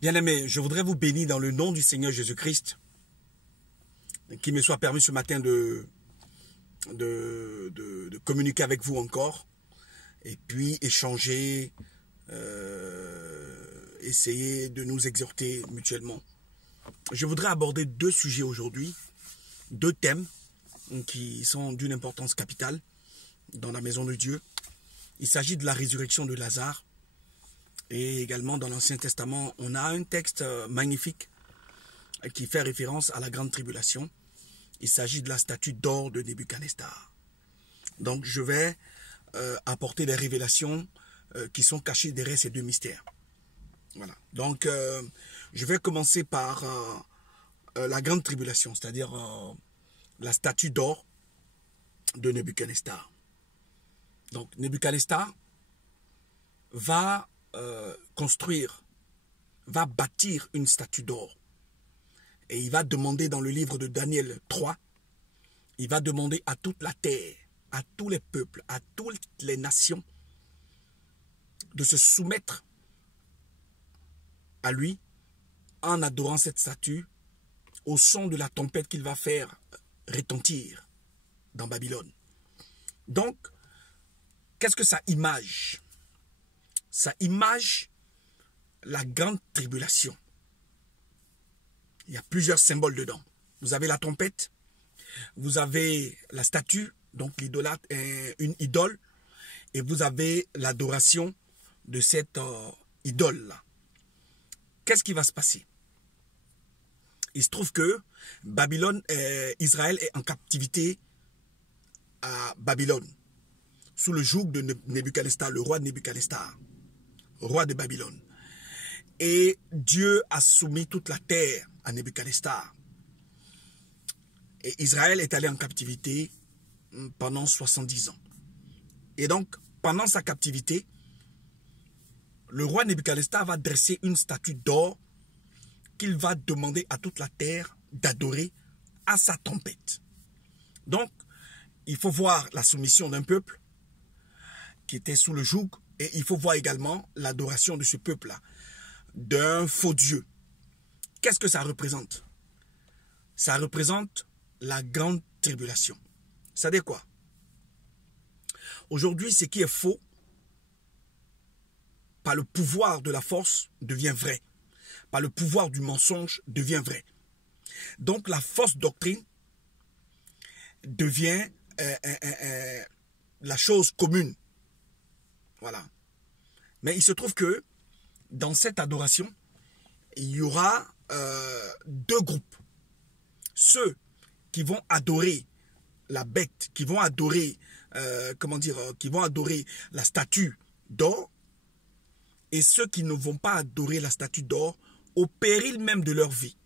Bien-aimés, je voudrais vous bénir dans le nom du Seigneur Jésus-Christ. Qu'il me soit permis ce matin de communiquer avec vous encore. Et puis échanger, essayer de nous exhorter mutuellement. Je voudrais aborder deux sujets aujourd'hui, deux thèmes qui sont d'une importance capitale dans la maison de Dieu. Il s'agit de la résurrection de Lazare. Et également dans l'Ancien Testament, on a un texte magnifique qui fait référence à la grande tribulation. Il s'agit de la statue d'or de Nebuchadnezzar. Donc je vais apporter des révélations qui sont cachées derrière ces deux mystères. Voilà. Donc je vais commencer par la grande tribulation, c'est-à-dire la statue d'or de Nebuchadnezzar. Donc Nebuchadnezzar va va bâtir une statue d'or. Et il va demander dans le livre de Daniel 3, il va demander à toute la terre, à tous les peuples, à toutes les nations, de se soumettre à lui en adorant cette statue au son de la tempête qu'il va faire retentir dans Babylone. Donc, qu'est-ce que ça image? Ça image la grande tribulation. Il y a plusieurs symboles dedans. Vous avez la trompette, vous avez la statue, donc l'idolâtre est une idole, et vous avez l'adoration de cette idole-là. Qu'est-ce qui va se passer? Il se trouve que Israël est en captivité à Babylone, sous le joug de Nebuchadnezzar, le roi de Nebuchadnezzar, roi de Babylone. Et Dieu a soumis toute la terre à Nebuchadnezzar. Et Israël est allé en captivité pendant 70 ans. Et donc, pendant sa captivité, le roi Nebuchadnezzar va dresser une statue d'or qu'il va demander à toute la terre d'adorer à sa tempête. Donc, il faut voir la soumission d'un peuple qui était sous le joug, et il faut voir également l'adoration de ce peuple-là, d'un faux Dieu. Qu'est-ce que ça représente? Ça représente la grande tribulation. Ça veut dire quoi? Aujourd'hui, ce qui est faux, par le pouvoir de la force, devient vrai. Par le pouvoir du mensonge, devient vrai. Donc la fausse doctrine devient la chose commune. Voilà. Mais il se trouve que dans cette adoration, il y aura deux groupes. Ceux qui vont adorer la bête, qui vont adorer, qui vont adorer la statue d'or, et ceux qui ne vont pas adorer la statue d'or au péril même de leur vie.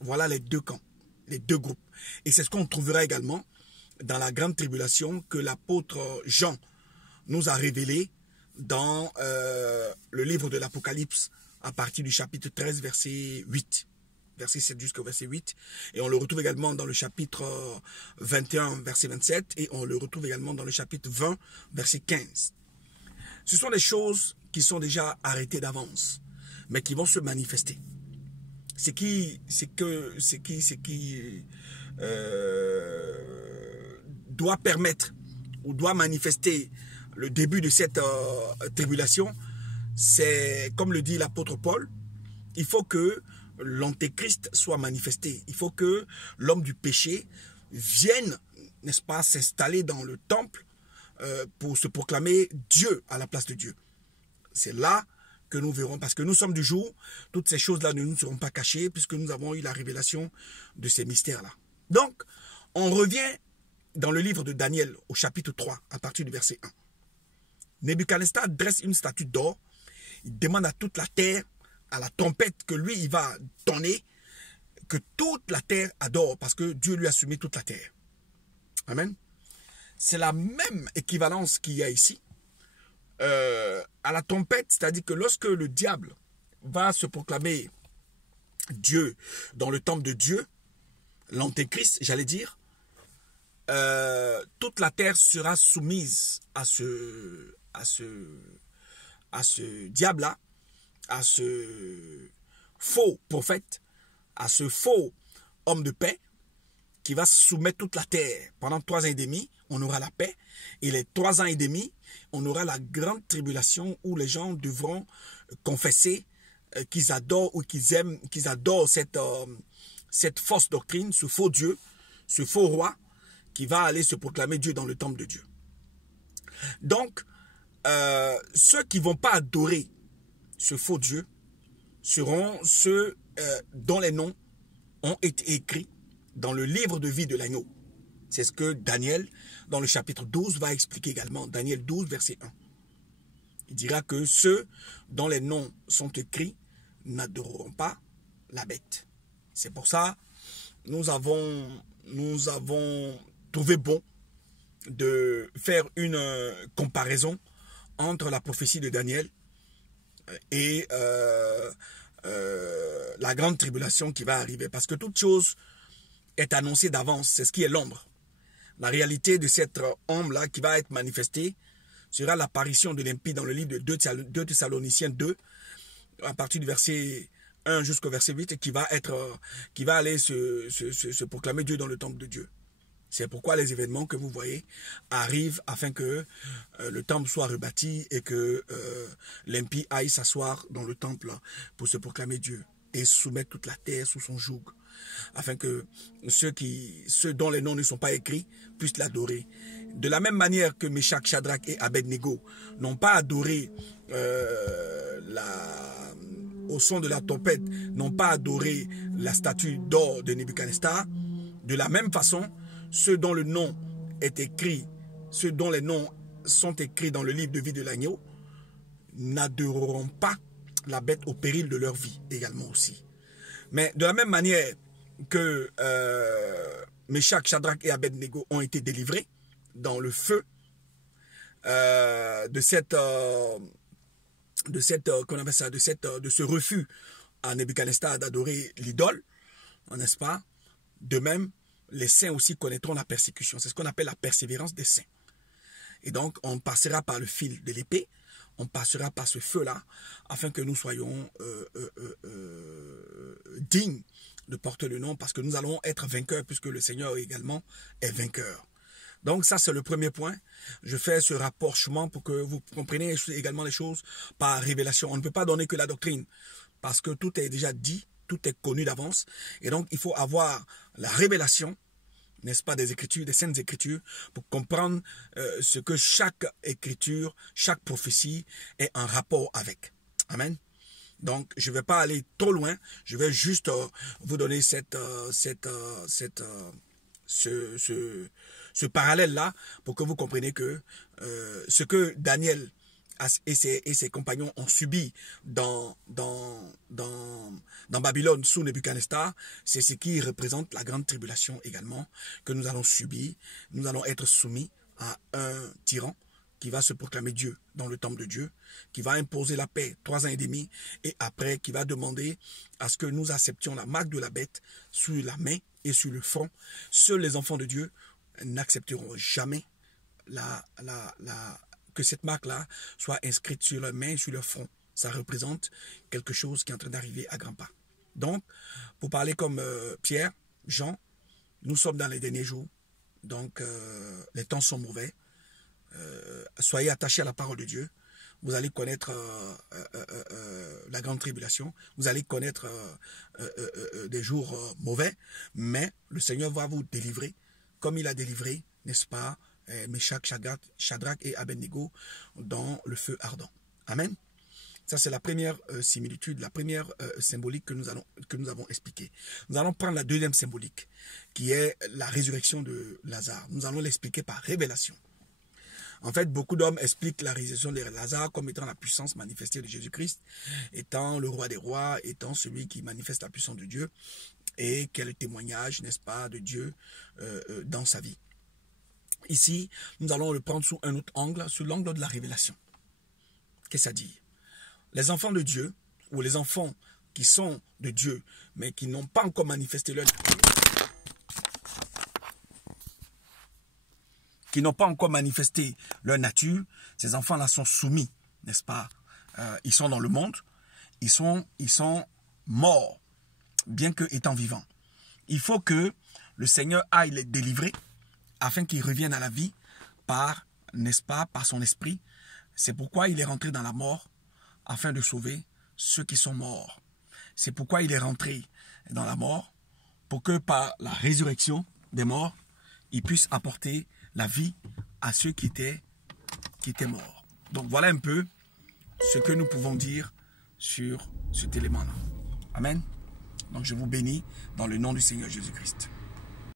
Voilà les deux camps, les deux groupes. Et c'est ce qu'on trouvera également dans la grande tribulation que l'apôtre Jean nous a révélé dans le livre de l'Apocalypse à partir du chapitre 13, verset 8. Verset 7 jusqu'au verset 8. Et on le retrouve également dans le chapitre 21, verset 27. Et on le retrouve également dans le chapitre 20, verset 15. Ce sont des choses qui sont déjà arrêtées d'avance, mais qui vont se manifester. Ce qui doit permettre ou doit manifester le début de cette tribulation, c'est, comme le dit l'apôtre Paul, il faut que l'antéchrist soit manifesté. Il faut que l'homme du péché vienne, n'est-ce pas, s'installer dans le temple pour se proclamer Dieu à la place de Dieu. C'est là que nous verrons, parce que nous sommes du jour, toutes ces choses-là ne nous seront pas cachées, puisque nous avons eu la révélation de ces mystères-là. Donc, on revient dans le livre de Daniel, au chapitre 3, à partir du verset 1. Nebuchadnezzar dresse une statue d'or, il demande à toute la terre, à la trompette que lui, il va donner, que toute la terre adore, parce que Dieu lui a soumis toute la terre. Amen. C'est la même équivalence qu'il y a ici. À la trompette, c'est-à-dire que lorsque le diable va se proclamer Dieu dans le temple de Dieu, l'antéchrist, j'allais dire, toute la terre sera soumise à ce diable-là, à ce faux prophète, à ce faux homme de paix, qui va soumettre toute la terre. Pendant 3 ans et demi, on aura la paix. Et les 3 ans et demi, on aura la grande tribulation où les gens devront confesser qu'ils adorent ou qu'ils aiment, qu'ils adorent cette fausse doctrine, ce faux Dieu, ce faux roi qui va aller se proclamer Dieu dans le temple de Dieu. Donc, ceux qui ne vont pas adorer ce faux Dieu seront ceux dont les noms ont été écrits dans le livre de vie de l'agneau. C'est ce que Daniel, dans le chapitre 12, va expliquer également. Daniel 12, verset 1. Il dira que ceux dont les noms sont écrits n'adoreront pas la bête. C'est pour ça nous avons trouvé bon de faire une comparaison entre la prophétie de Daniel et la grande tribulation qui va arriver. Parce que toute chose est annoncée d'avance. C'est ce qui est l'ombre. La réalité de cette ombre-là qui va être manifestée sera l'apparition de l'impie dans le livre de 2 Thessaloniciens 2, à partir du verset 1 jusqu'au verset 8, qui va aller se proclamer Dieu dans le temple de Dieu. C'est pourquoi les événements que vous voyez arrivent afin que le temple soit rebâti et que l'impie aille s'asseoir dans le temple pour se proclamer Dieu et soumettre toute la terre sous son joug, afin que ceux dont les noms ne sont pas écrits puissent l'adorer. De la même manière que Meshach, Shadrach et Abednego n'ont pas adoré au son de la trompette, n'ont pas adoré la statue d'or de Nebuchadnezzar, de la même façon, ceux dont le nom est écrit, ceux dont les noms sont écrits dans le livre de vie de l'agneau, n'adoreront pas la bête au péril de leur vie également aussi. Mais de la même manière que Meshach, Shadrach et Abednego ont été délivrés dans le feu de ce refus à Nebuchadnezzar d'adorer l'idole, n'est-ce pas? De même, les saints aussi connaîtront la persécution. C'est ce qu'on appelle la persévérance des saints. Et donc, on passera par le fil de l'épée, on passera par ce feu-là, afin que nous soyons dignes de porter le nom, parce que nous allons être vainqueurs, puisque le Seigneur également est vainqueur. Donc ça, c'est le premier point. Je fais ce rapprochement pour que vous compreniez également les choses par révélation. On ne peut pas donner que la doctrine, parce que tout est déjà dit, tout est connu d'avance. Et donc, il faut avoir la révélation, n'est-ce pas, des Écritures, des Saintes Écritures, pour comprendre ce que chaque Écriture, chaque prophétie est en rapport avec. Amen. Donc, je ne vais pas aller trop loin. Je vais juste vous donner ce parallèle-là pour que vous compreniez que ce que Daniel et ses compagnons ont subi dans Babylone sous Nebuchadnezzar, c'est ce qui représente la grande tribulation également que nous allons subir. Nous allons être soumis à un tyran qui va se proclamer Dieu dans le temple de Dieu, qui va imposer la paix 3 ans et demi, et après qui va demander à ce que nous acceptions la marque de la bête sur la main et sur le front. Seuls les enfants de Dieu n'accepteront jamais que cette marque-là soit inscrite sur leur main et sur leur front. Ça représente quelque chose qui est en train d'arriver à grands pas. Donc, pour parler comme Pierre, Jean, nous sommes dans les derniers jours. Donc, les temps sont mauvais. Soyez attachés à la parole de Dieu. Vous allez connaître la grande tribulation. Vous allez connaître des jours mauvais. Mais le Seigneur va vous délivrer comme il a délivré, n'est-ce pas, Meshach, Shadrach et Abednego dans le feu ardent. Amen. Ça, c'est la première similitude, la première symbolique que nous avons expliquée. Nous allons prendre la deuxième symbolique, qui est la résurrection de Lazare. Nous allons l'expliquer par révélation. En fait, beaucoup d'hommes expliquent la résurrection de Lazare comme étant la puissance manifestée de Jésus-Christ, étant le roi des rois, étant celui qui manifeste la puissance de Dieu, et quel témoignage, n'est-ce pas, de Dieu dans sa vie. Ici, nous allons le prendre sous un autre angle, sous l'angle de la révélation. Qu'est-ce que ça dit? Les enfants de Dieu, ou les enfants qui sont de Dieu, mais qui n'ont pas encore manifesté leur nature, ces enfants-là sont soumis, n'est-ce pas? Ils sont dans le monde, ils sont morts, bien qu'étant vivants. Il faut que le Seigneur aille les délivrer afin qu'ils reviennent à la vie par, n'est-ce pas, par son esprit. C'est pourquoi il est rentré dans la mort afin de sauver ceux qui sont morts. C'est pourquoi il est rentré dans la mort pour que par la résurrection des morts, il puisse apporter la vie à ceux qui étaient morts. Donc voilà un peu ce que nous pouvons dire sur cet élément-là. Amen. Donc je vous bénis dans le nom du Seigneur Jésus-Christ.